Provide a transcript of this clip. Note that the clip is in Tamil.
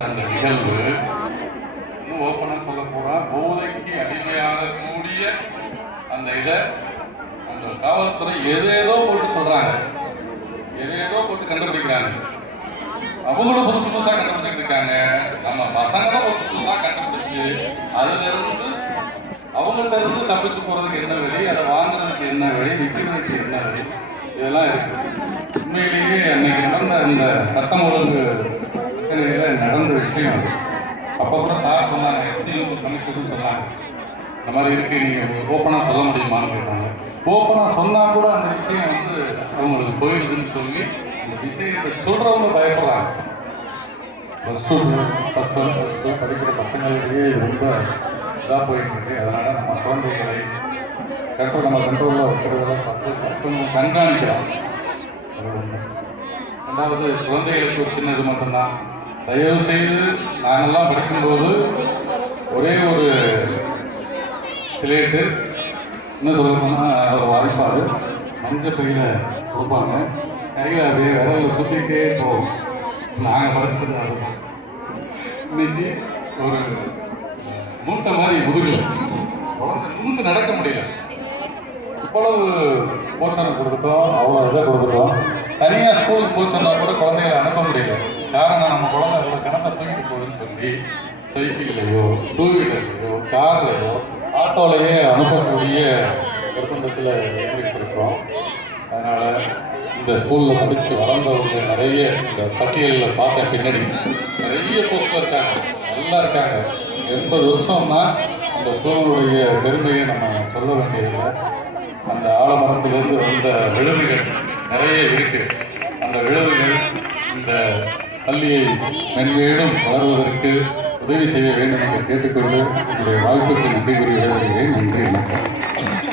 அந்த நிகழ்வு இன்னும் ஓப்பனாக சொல்ல போறா போதைக்கு அடிமையாகக்கூடிய அந்த இதை அந்த காவல்துறை எதேதோ போட்டு சொல்றாங்க. எதேதோ போட்டு கண்டுபிடிக்கிறாங்க. அவங்களும் புதுசு புதுசா கண்டுபிடிச்சிட்டு இருக்காங்க. நம்ம பசங்களும் புதுசு புதுசாக கண்டுபிடிச்சு அதுல இருந்து அவங்கள்ட்ட இருந்து தப்பிச்சு போறதுக்கு என்ன வழி? அதை வாங்குறதுக்கு என்ன வழி? விற்கிறதுக்கு என்ன வழி? இதெல்லாம் இருக்கு. உண்மையிலேயே அன்னைக்கு நடந்த இந்த சட்டம் ஒழுங்கு பிரச்சனையில நடந்த விஷயம் அது. அப்போ கூட சார் சொன்னாங்க எஸ்டி கமிஷன் சொன்னாங்க. இந்த மாதிரி இருக்கு நீங்கள் ஓப்பனாக சொல்ல முடியுமான்னு கேட்டாங்க. ஓப்பனாக சொன்னால் கூட அந்த விஷயம் வந்து அவங்களுக்கு போயிடுதுன்னு சொல்லி அந்த விஷயத்தை சொல்கிறவங்க பயப்படுறாங்க. Plus two plus one plus two படிக்கிற பசங்களுக்கே ரொம்ப இதாக போயிட்டு இருக்கு நம்ம குழந்தைகளை கண்ட்ரோல் நம்ம கண்ட்ரோலில் வைக்கிறதெல்லாம் பார்த்து கொஞ்சம் கண்காணிக்கலாம். ரெண்டாவது குழந்தைகளுக்கு ஒரு சின்னது மட்டும்தான். தயவு செய்து நாங்கெல்லாம் படிக்கும்போது ஒரே ஒரு சிலேட்டு இன்னும் சொல்லணும்னா ஒரு வாய்ப்பாடு. மஞ்சள் பையில கொடுப்பாங்க. கையில் அப்படியே விரல சுற்றிக்கிட்டே போகும். நாங்கள் படிச்சது அதுதான் இன்னைக்கு ஒரு மூட்டை மாதிரி முதுகில். குழந்தை நடக்க முடியல. இவ்வளவு போஷனை கொடுத்துட்டோம் அவ்வளோ இதை கொடுத்துட்டோம். தனியாக ஸ்கூலுக்கு போச்சுன்னா கூட குழந்தைகளை அனுப்ப காரணம் நம்ம குழந்தை கணக்கை கணத்தை தூக்கிட்டு போகுதுன்னு சொல்லி சைக்கிள்லையோ டூ வீலர்லையோ கார்லையோ ஆட்டோலையே அனுப்பக்கூடிய நிர்பந்தத்தில் இருக்கிறோம் அதனால் இந்த ஸ்கூலில் படித்து வளர்ந்தவங்க நிறைய இந்த பட்டியலில் பார்த்த பின்னாடி நிறைய போஸ்டில் இருக்காங்க. நல்லா இருக்காங்க. எண்பது வருஷம்னா அந்த ஸ்கூலுடைய பெருமையை நம்ம சொல்ல வேண்டியதில்லை. அந்த ஆலமரத்திலிருந்து வந்த விழுதுகள் நிறைய இருக்குது பள்ளியை நன்மையிடம் வளர்வதற்கு உதவி செய்ய வேண்டும் என்று கேட்டுக்கொண்டு என்னுடைய வாழ்த்துக்கு நன்றி கூறி விடைபெறுகிறேன். நன்றி வணக்கம்.